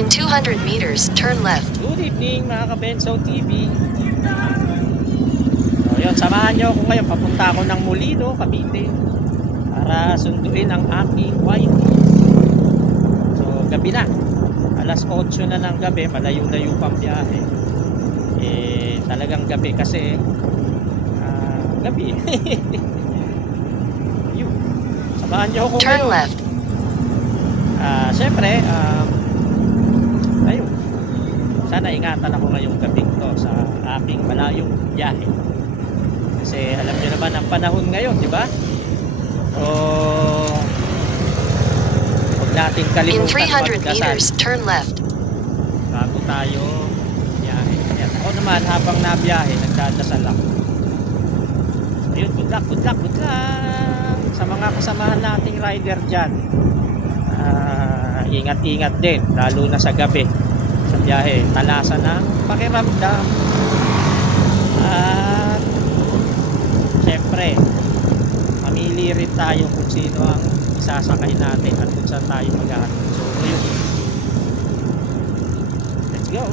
In 200 meters, turn left. Good evening mga ka-Benso TV. So yun, samahan nyo ako ngayon. Papunta ako ng Molino, Cavite, para sunduin ang aking wife. So gabi na, alas 8 na ng gabi, malayo-layo pang biyahe. Talagang gabi kasi gabi. Yun, samahan nyo ako Turn ngayon. left. Siyempre, ayun, sana ingatan ako ngayong gabi to sa aking malayong biyahe. Kasi alam niyo naman ang panahon ngayon, di ba? So, huwag nating In kalimutan 300 magdasal meters, turn left. bago tayo biyahe. Ayan, ako naman habang nabiyahe, nagdadasal ako. So, yun, good luck, good luck, good luck sa mga kasamahan nating rider dyan. Ingat-ingat din, lalo na sa gabi sa biyahe, talasan ng pakiramdam. At syempre, mamili rin tayo kung sino ang isasakay natin at kung saan tayo maghahatid. So yun, let's go.